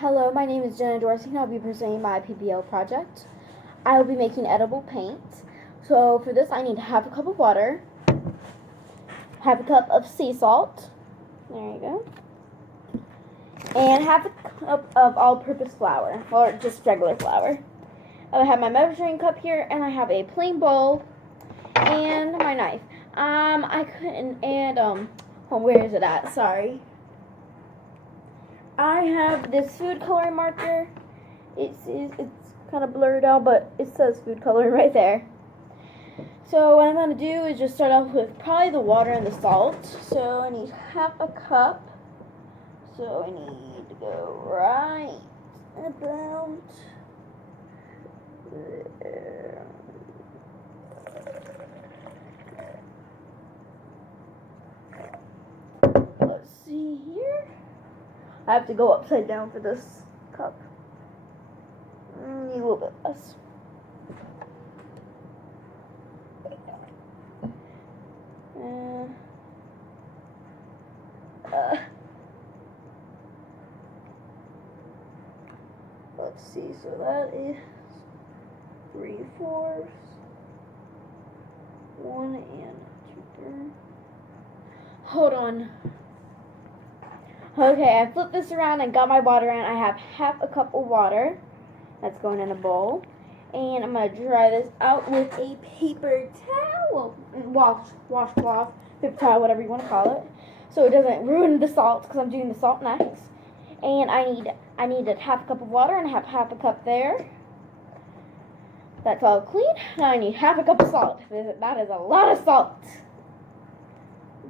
Hello, my name is Jenna Dorsey and I'll be presenting my PPL project. I will be making edible paint. So for this I need half a cup of water, half a cup of sea salt, there you go, and half a cup of all-purpose flour, or just regular flour. I have my measuring cup here and I have a plain bowl and my knife. Where is it at? Sorry. I have this food coloring marker. It's kind of blurred out, but it says food coloring right there. So what I'm going to do is just start off with probably the water and the salt. So I need half a cup. So I need to go right about there. Let's see here. I have to go upside down for this cup. Need a little bit less. Let's see, so that is 3/4, 1 and 2/3. Hold on. Okay, I flipped this around and got my water in. I have half a cup of water that's going in a bowl. And I'm going to dry this out with a paper towel. Washcloth, paper towel, whatever you want to call it. So it doesn't ruin the salt because I'm doing the salt next. And I needed half a cup of water and I have half a cup there. That's all clean. Now I need half a cup of salt. That is a lot of salt.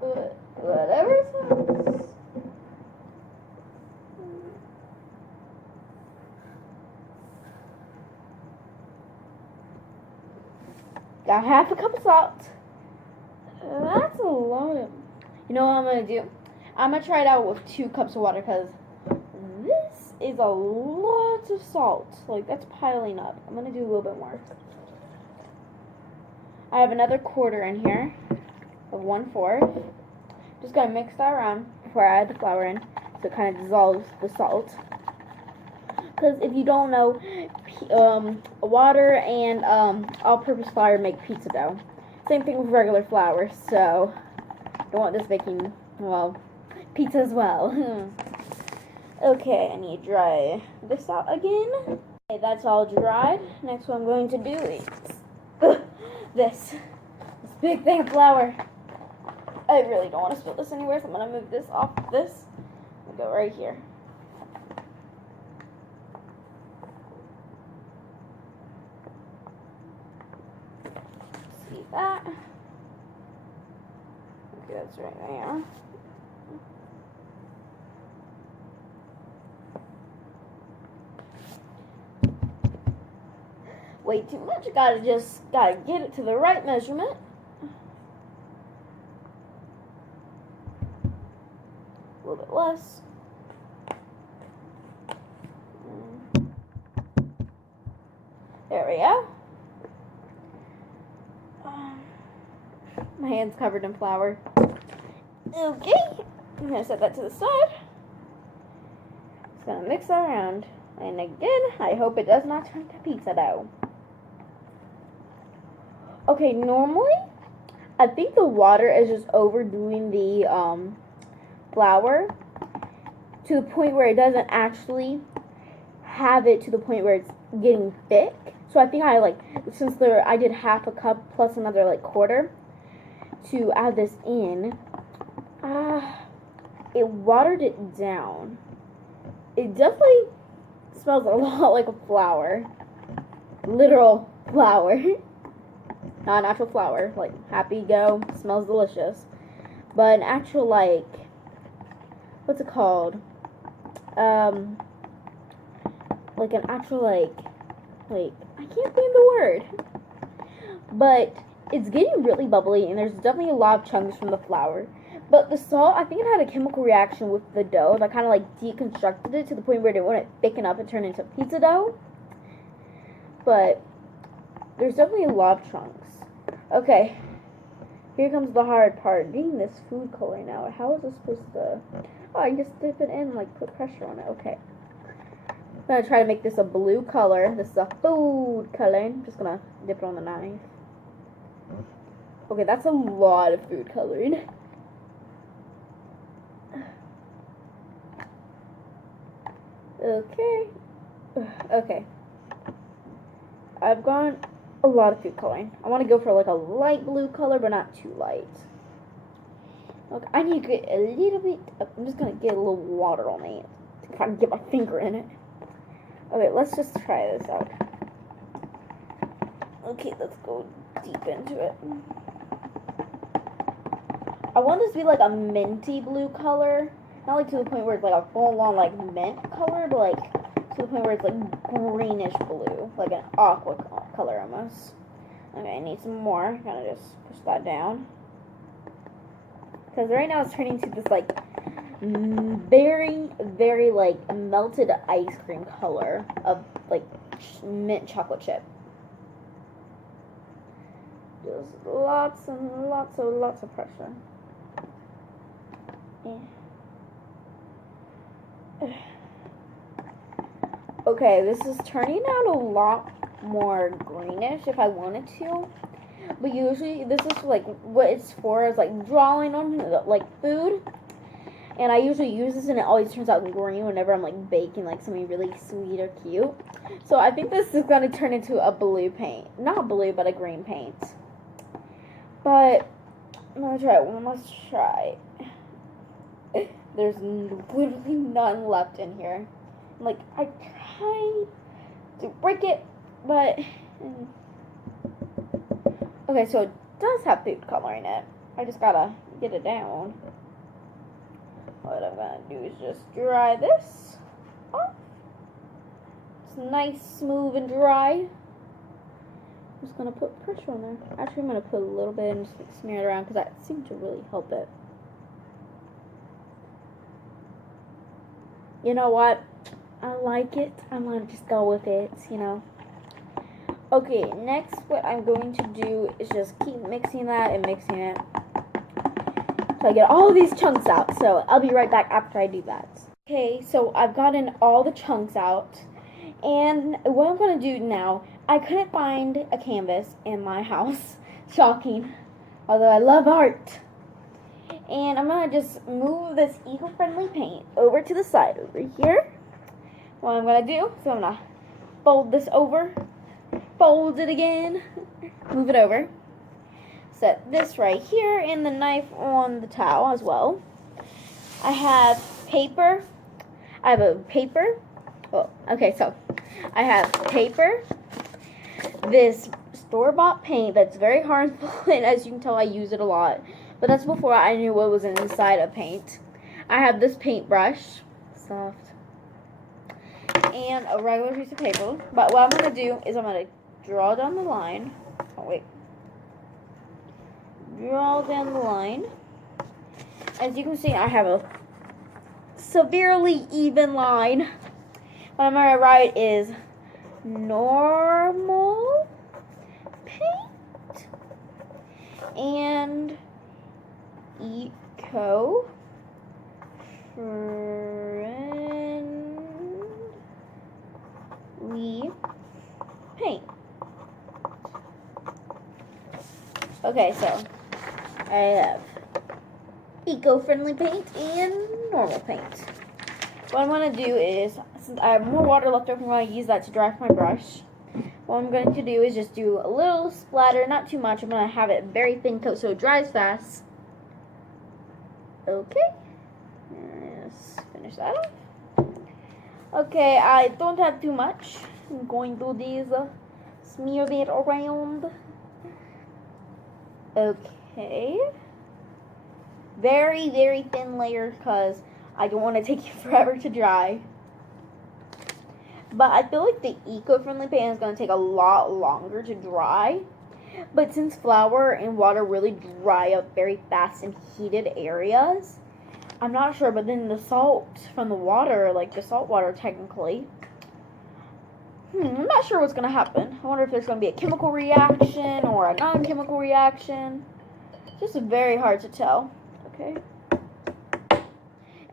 But whatever. Got half a cup of salt. That's a lot of... You know what I'm going to do? I'm going to try it out with 2 cups of water because this is a lot of salt. Like, that's piling up. I'm going to do a little bit more. I have another 1/4 in here of 1/4. Just going to mix that around before I add the flour in so it kind of dissolves the salt. Because if you don't know, water and all-purpose flour make pizza dough. Same thing with regular flour, so don't want this making, well, pizza as well. Okay, I need to dry this out again. Okay, that's all dried. Next what I'm going to do is this big thing of flour. I really don't want to spill this anywhere, so I'm going to move this off this and go right here. That. Okay, that's right there. Way too much. Gotta get it to the right measurement. A little bit less. There we go. My hand's covered in flour. Okay, I'm going to set that to the side. Just going to mix that around. And again, I hope it does not turn to pizza dough. Okay, normally, I think the water is just overdoing the flour to the point where it doesn't actually have it to the point where it's getting thick. So I think I did half a cup plus another 1/4 to add this in, it watered it down. It definitely smells a lot like a flour. Literal flour. Not natural flour. Like Happy Go. Smells delicious. But an actual what's it called? Like an actual I can't think of the word. But it's getting really bubbly, and there's definitely a lot of chunks from the flour. But the salt, I think it had a chemical reaction with the dough that kind of deconstructed it to the point where it wouldn't thicken up and turn into pizza dough. But there's definitely a lot of chunks. Okay, here comes the hard part. Getting this food coloring out. How is this supposed to... Oh, I just dip it in, put pressure on it. Okay. I'm gonna try to make this a blue color. This is a food color. I'm just gonna dip it on the knife. Okay, that's a lot of food coloring. Okay. Okay. I've gone a lot of food coloring. I want to go for like a light blue color, but not too light. Okay, I need to get a little bit. I'm just gonna get a little water on it to kind of get my finger in it. Okay, let's just try this out. Okay, let's go deep into it. I want this to be like a minty blue color. Not like to the point where it's like a full-on like mint color, but like to the point where it's like greenish blue. Like an aqua color almost. Okay, I need some more. Kind of just push that down. Because right now it's turning to this like very, very like melted ice cream color of like mint chocolate chip. Just lots and lots of pressure. Yeah. Okay, this is turning out a lot more greenish if I wanted to. But usually this is like what it's for is like drawing on like food. And I usually use this and it always turns out green whenever I'm like baking like something really sweet or cute. So I think this is going to turn into a blue paint. Not blue, but a green paint. But I'm going to try it. Let's try. There's literally none left in here. Like, I tried to break it, but... Okay, so it does have food color in it. I just gotta get it down. What I'm gonna do is just dry this off. It's nice, smooth, and dry. I'm just gonna put pressure on there. Actually, I'm gonna put a little bit and just like smear it around because that seemed to really help it. You know what? I like it. I'm gonna just go with it, you know. Okay, next what I'm going to do is just keep mixing that and mixing it so I get all of these chunks out. So I'll be right back after I do that. Okay, so I've gotten all the chunks out. And what I'm going to do now, I couldn't find a canvas in my house. Shocking. Although I love art. And I'm going to just move this eco-friendly paint over to the side over here. What I'm going to do, so I'm going to fold this over. Fold it again. Move it over. Set this right here and the knife on the towel as well. I have paper. I have a paper. Oh, okay, so I have paper. This store-bought paint that's very harmful, and as you can tell, I use it a lot. But that's before I knew what was inside of paint. I have this paintbrush, soft, and a regular piece of paper. But what I'm going to do is I'm going to draw down the line. Oh, wait. Draw down the line. As you can see, I have a severely even line. What I'm going to write is normal paint and eco friendly paint. Okay, so I have eco-friendly paint and normal paint. What I'm going to do is, since I have more water left over, I'm going to use that to dry off my brush. What I'm going to do is just do a little splatter, not too much. I'm going to have it very thin coat so it dries fast. Okay. Let's finish that off. Okay, I don't have too much. I'm going to do these, smear it around. Okay. Very, very thin layer because I don't want to take it forever to dry. But I feel like the eco-friendly paint is going to take a lot longer to dry. But since flour and water really dry up very fast in heated areas, I'm not sure. But then the salt from the water, like the salt water technically, I'm not sure what's going to happen. I wonder if there's going to be a chemical reaction or a non-chemical reaction. It's just very hard to tell. Okay.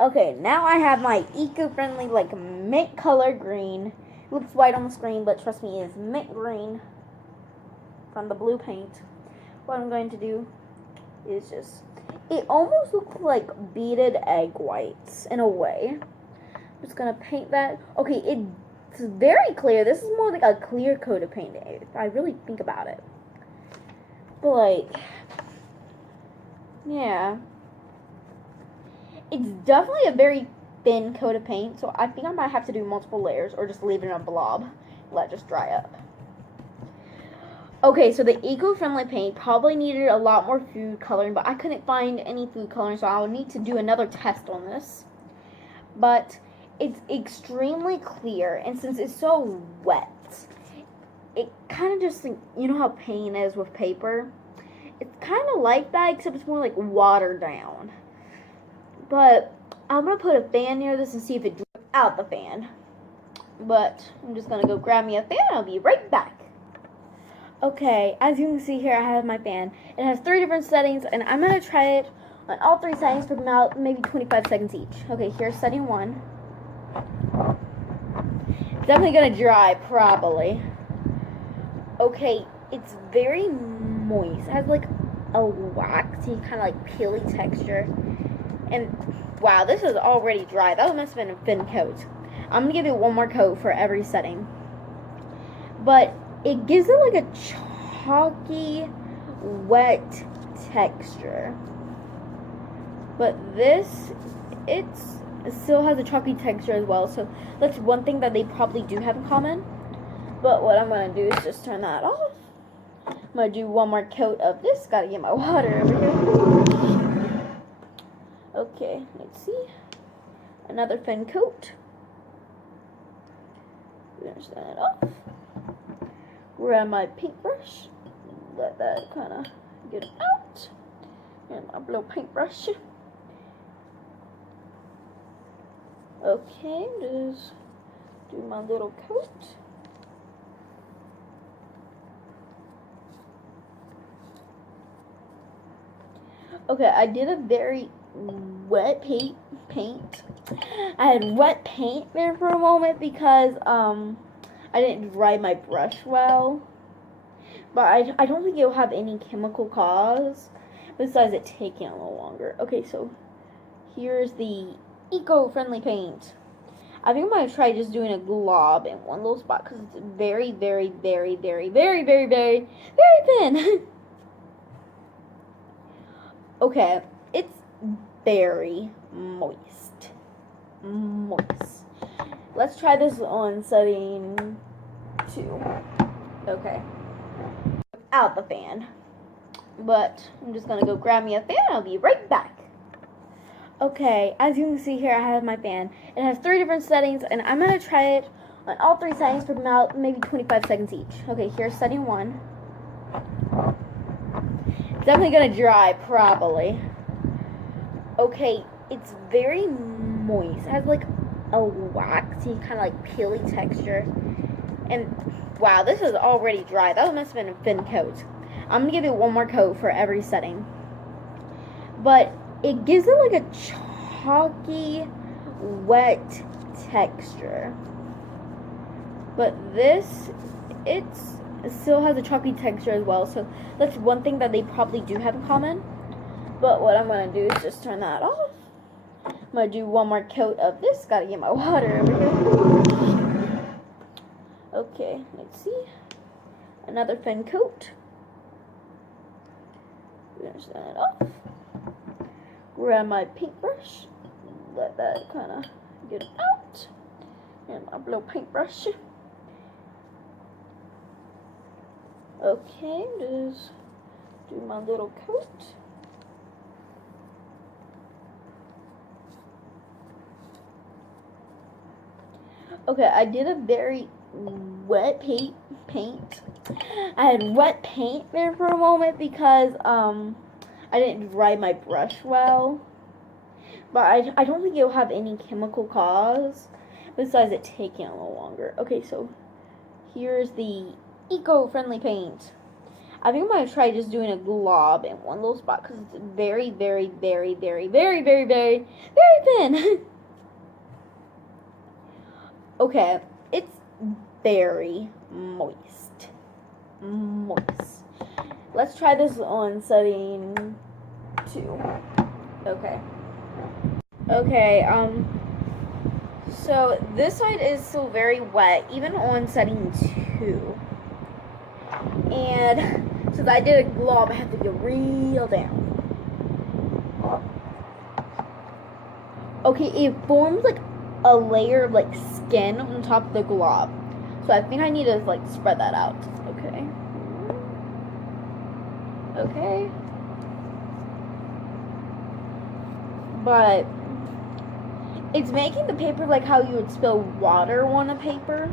Okay, now I have my eco-friendly, like, mint color green. It looks white on the screen, but trust me, it is mint green from the blue paint. What I'm going to do is just, it almost looks like beaded egg whites in a way. I'm just going to paint that. Okay, it's very clear. This is more like a clear coat of paint, if I really think about it. But, like, yeah. It's definitely a very thin coat of paint, so I think I might have to do multiple layers or just leave it in a blob. Let it just dry up. Okay, so the eco-friendly paint probably needed a lot more food coloring, but I couldn't find any food coloring, so I will need to do another test on this. But it's extremely clear, and since it's so wet, it kind of just, you know how paint is with paper? It's kind of like that, except it's more like watered down. But I'm going to put a fan near this and see if it drips out the fan. But I'm just going to go grab me a fan and I'll be right back. Okay, as you can see here, I have my fan. It has 3 different settings, and I'm going to try it on all 3 settings for about maybe 25 seconds each. Okay, here's setting 1. It's definitely going to dry, probably. Okay, it's very moist. It has like a waxy, kind of like peely texture. And wow, this is already dry. That must have been a thin coat. I'm going to give it one more coat for every setting. But it gives it like a chalky, wet texture. But this, it still has a chalky texture as well. So that's one thing that they probably do have in common. But what I'm going to do is just turn that off. I'm going to do one more coat of this. Got to get my water over here. Okay, let's see. Another thin coat. Finish that off. Grab my paintbrush. Let that kind of get out. And my little paintbrush. Okay, just do my little coat. Okay, I did a very wet paint. I had wet paint there for a moment because I didn't dry my brush well. But I don't think it'll have any chemical cause besides it taking a little longer. Okay, so here's the eco-friendly paint. I think I'm going to try just doing a glob in one little spot because it's very, very, very, very, very, very, very, very thin. Okay, it's very moist. Let's try this on setting 2. Okay. Out the fan. But I'm just going to go grab me a fan and I'll be right back. Okay, as you can see here, I have my fan. It has 3 different settings, and I'm going to try it on all 3 settings for about maybe 25 seconds each. Okay, here's setting 1. It's definitely going to dry, probably. Okay, it's very moist. It has like a waxy, kind of like peely texture. And wow, this is already dry. That must have been a thin coat. I'm going to give it one more coat for every setting. But it gives it like a chalky, wet texture. But this, it still has a chalky texture as well. So that's one thing that they probably do have in common. But what I'm going to do is just turn that off. I'm going to do one more coat of this. Got to get my water over here. Okay, let's see. Another thin coat. Finish that off. Grab my paintbrush. Let that kind of get out. And my little paintbrush. Okay, just do my little coat. Okay, I did a very wet paint. I had wet paint there for a moment because I didn't dry my brush well. But I don't think it'll have any chemical cause besides it taking a little longer. Okay, so here's the eco-friendly paint. I think I'm going to try just doing a glob in one little spot because it's very, very, very, very, very, very, very, very thin. Okay, it's very moist. Moist. Let's try this on setting 2. Okay. Okay, so this side is still very wet, even on setting 2. And since I did a glob, I have to get real down. Okay, it forms like a layer of like skin on top of the glob. So I think I need to like spread that out. Okay. Okay. But it's making the paper like how you would spill water on a paper.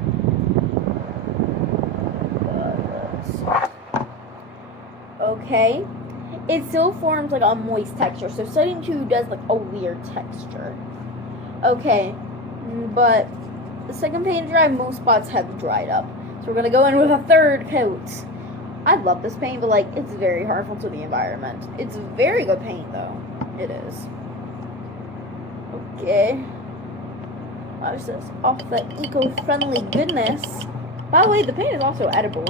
Okay. It still forms like a moist texture. So setting 2 does like a weird texture. Okay. But the second paint dry, most spots have dried up. So we're going to go in with a third coat. I love this paint, but like it's very harmful to the environment. It's very good paint though. It is. Okay. Watch this. Off the eco-friendly goodness. By the way, the paint is also edible.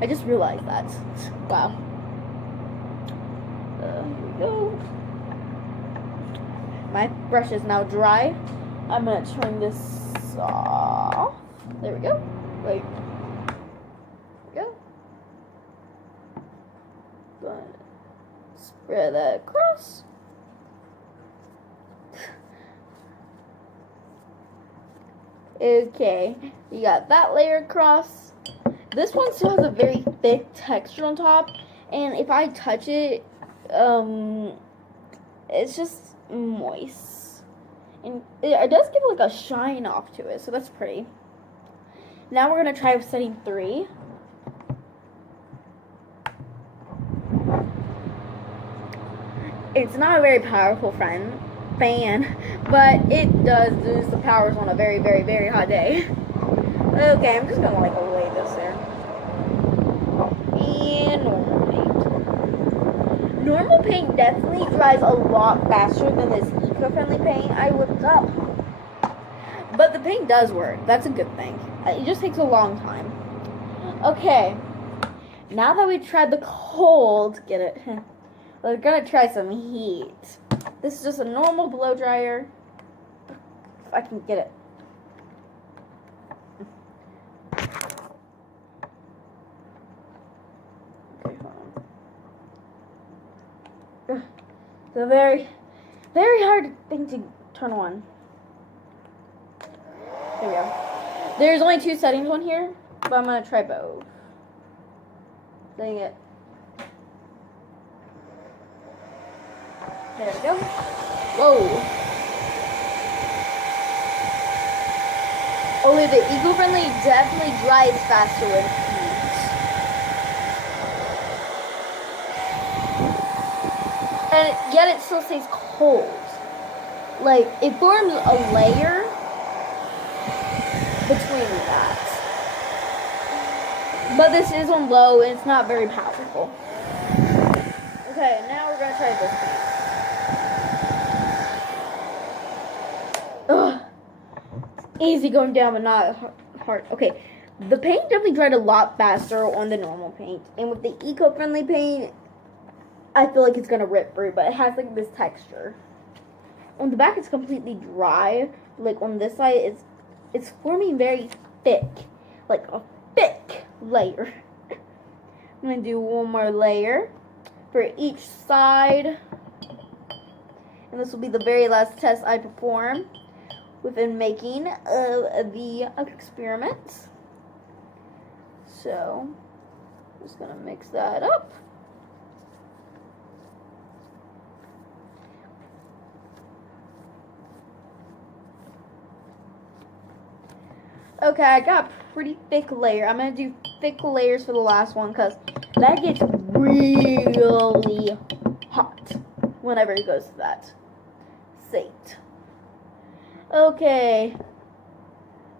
I just realized that. Wow. Here we go. My brush is now dry. I'm gonna turn this off. There we go. Wait. There we go. Gonna spread that across. Okay, you got that layer across. This one still has a very thick texture on top, and if I touch it, it's just moist. And it does give like a shine off to it, so that's pretty. Now we're gonna try setting 3. It's not a very powerful fan, but it does lose the powers on a very, very, very hot day. Okay, I'm just gonna like lay this there. And normal paint. Normal paint definitely dries a lot faster than this eco-friendly paint I whipped up. But the paint does work. That's a good thing. It just takes a long time. Okay. Now that we've tried the cold, get it? We're gonna try some heat. This is just a normal blow dryer. If I can get it. Okay, hold on. It's a very, very hard thing to turn on. There we go. There's only 2 settings on here, but I'm gonna try both. Dang it. There we go. Whoa. Oh, the eco-friendly definitely dries faster with heat. And yet it still stays cold. Like, it forms a layer between that. But this is on low and it's not very powerful. Okay, now we're gonna try this paint. Ugh. Easy going down, but not hard. Okay, the paint definitely dried a lot faster on the normal paint. And with the eco-friendly paint, I feel like it's going to rip through, but it has like this texture. On the back, it's completely dry. Like on this side, it's forming very thick. Like a thick layer. I'm going to do one more layer for each side. And this will be the very last test I perform within making the experiment. So, I'm just going to mix that up. Okay, I got a pretty thick layer. I'm going to do thick layers for the last one because that gets really hot whenever it goes to that state. Okay.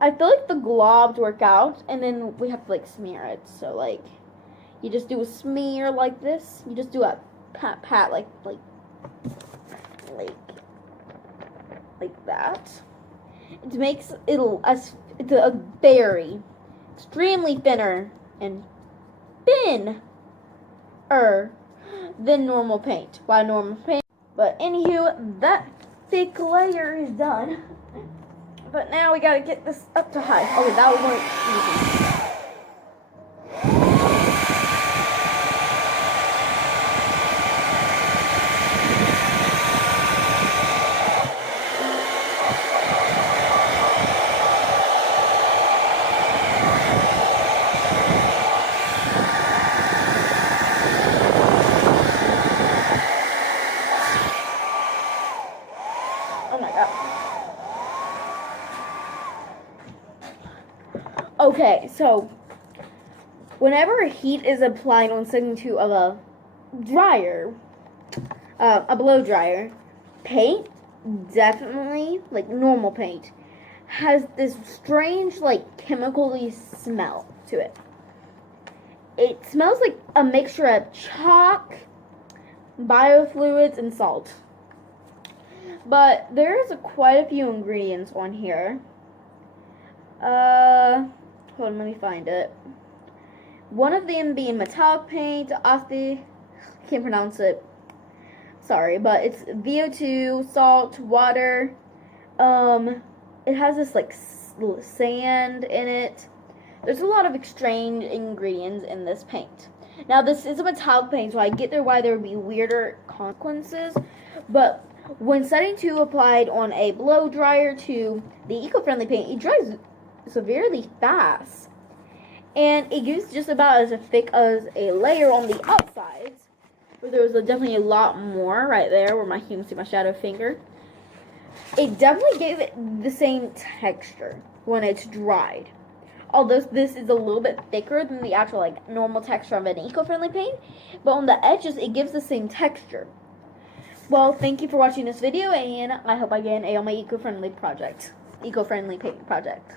I feel like the globs work out, and then we have to, like, smear it. So, like, You just do a smear like this. You just do a pat like that. It makes it's a very extremely thinner and thinner than normal paint. Why normal paint? But anywho, that thick layer is done. But now we gotta get this up to high. Okay, that was more easy. Oh my god. Okay, so whenever heat is applied on something to a dryer, a blow dryer, paint, definitely, like normal paint, has this strange, like, chemically smell to it. It smells like a mixture of chalk, biofluids, and salt. But there's quite a few ingredients on here. Hold on, let me find it. One of them being metallic paint, I can't pronounce it. Sorry, but it's VO2, salt, water. It has this like sand in it. There's a lot of strange ingredients in this paint. Now, this is a metallic paint, so I get there why there would be weirder consequences. But when setting to applied on a blow dryer to the eco-friendly paint, it dries severely fast. And it gets just about as thick as a layer on the outsides. Where there was definitely a lot more right there where you can see my shadow finger. It definitely gave it the same texture when it's dried. Although this is a little bit thicker than the actual like normal texture of an eco-friendly paint, but on the edges it gives the same texture. Well, thank you for watching this video, and I hope I get an A on my eco-friendly paint project.